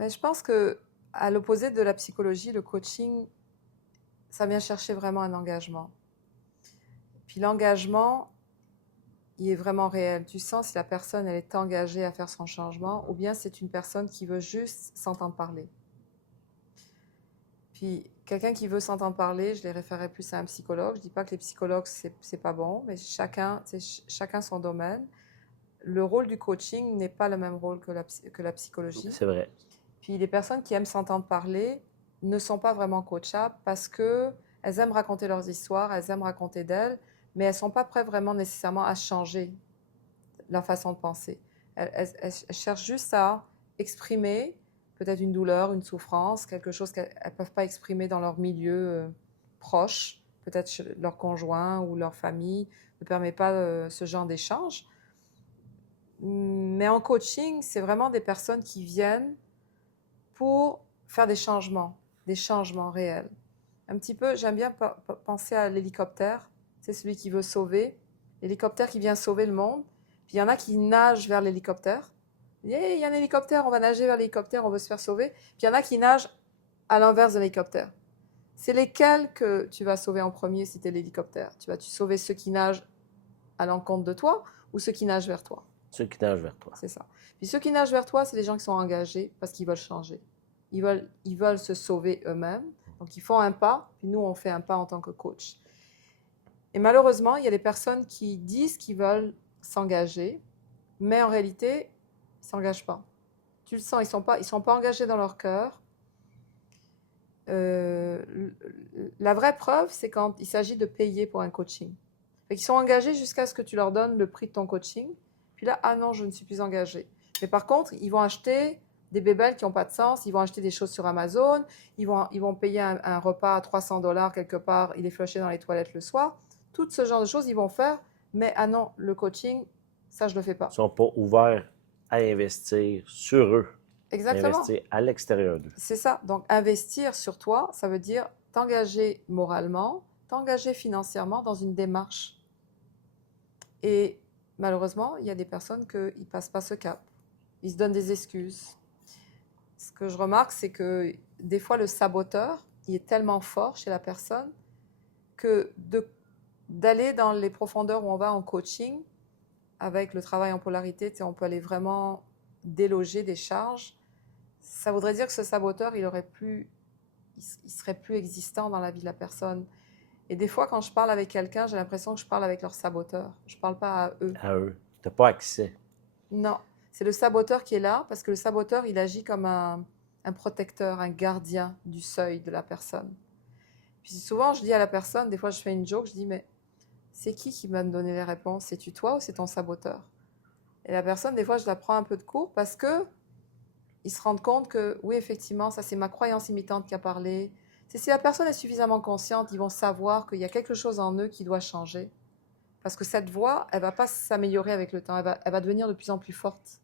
Mais je pense que, à l'opposé de la psychologie, le coaching, ça vient chercher vraiment un engagement. Puis l'engagement, il est vraiment réel. Tu sens si la personne, elle est engagée à faire son changement, ou bien c'est une personne qui veut juste s'entendre parler. Puis quelqu'un qui veut s'entendre parler, je les référerais plus à un psychologue. Je dis pas que les psychologues, c'est pas bon, mais chacun son domaine. Le rôle du coaching n'est pas le même rôle que la psychologie. C'est vrai. Puis les personnes qui aiment s'entendre parler ne sont pas vraiment coachables parce que elles aiment raconter leurs histoires, elles aiment raconter d'elles, mais elles sont pas prêtes vraiment nécessairement à changer leur façon de penser. Elles cherchent juste à exprimer peut-être une douleur, une souffrance, quelque chose qu'elles ne peuvent pas exprimer dans leur milieu proche, peut-être leur conjoint ou leur famille ne permet pas ce genre d'échange. Mais en coaching, c'est vraiment des personnes qui viennent pour faire des changements réels. Un petit peu, j'aime bien penser à l'hélicoptère, c'est celui qui veut sauver, l'hélicoptère qui vient sauver le monde, puis il y en a qui nagent vers l'hélicoptère. Il y a un hélicoptère, on va nager vers l'hélicoptère, on veut se faire sauver. Puis il y en a qui nagent à l'inverse de l'hélicoptère. C'est lesquels que tu vas sauver en premier si tu es l'hélicoptère? Tu sauver ceux qui nagent à l'encontre de toi ou ceux qui nagent vers toi? Ceux qui nagent vers toi. C'est ça. Puis ceux qui nagent vers toi, c'est les gens qui sont engagés parce qu'ils veulent changer. Ils veulent se sauver eux-mêmes. Donc ils font un pas, puis nous on fait un pas en tant que coach. Et malheureusement, il y a des personnes qui disent qu'ils veulent s'engager, mais en réalité, ils ne s'engagent pas. Tu le sens, ils sont pas engagés dans leur cœur. Euh, la vraie preuve, c'est quand il s'agit de payer pour un coaching. Ils sont engagés jusqu'à ce que tu leur donnes le prix de ton coaching. Puis là, ah non, je ne suis plus engagé. Mais par contre, ils vont acheter des bébelles qui n'ont pas de sens, ils vont acheter des choses sur Amazon, ils vont payer un repas à 300 $ quelque part, il est flushé dans les toilettes le soir. Tout ce genre de choses, ils vont faire. Mais ah non, le coaching, ça, je ne le fais Ils ne pas. sont pas ouverts à investir sur eux, Exactement. investir à l'extérieur d'eux. C'est ça. Donc, investir sur toi, ça veut dire t'engager moralement, t'engager financièrement dans une démarche. Et malheureusement, il y a des personnes qui ne passent pas ce cap. Ils se donnent des excuses. Ce que je remarque, c'est que des fois, le saboteur, il est tellement fort chez la personne que d'aller dans les profondeurs où on va en coaching, avec le travail en polarité, on peut aller vraiment déloger des charges. Ça voudrait dire que ce saboteur, il serait plus existant dans la vie de la personne. Et des fois, quand je parle avec quelqu'un, j'ai l'impression que je parle avec leur saboteur. Je ne parle pas à eux. À eux. Tu n'as pas accès. Non, c'est le saboteur qui est là parce que le saboteur, il agit comme un protecteur, un gardien du seuil de la personne. Puis souvent, je dis à la personne, des fois je fais une joke, je dis, mais c'est qui va me donner les réponses? C'est-tu toi ou c'est ton saboteur? Et la personne, des fois, je la prends un peu de court parce que ils se rendent compte que, oui, effectivement, ça c'est ma croyance imitante qui a parlé. C'est si la personne est suffisamment consciente, ils vont savoir qu'il y a quelque chose en eux qui doit changer. Parce que cette voix, elle va pas s'améliorer avec le temps, elle va devenir de plus en plus forte.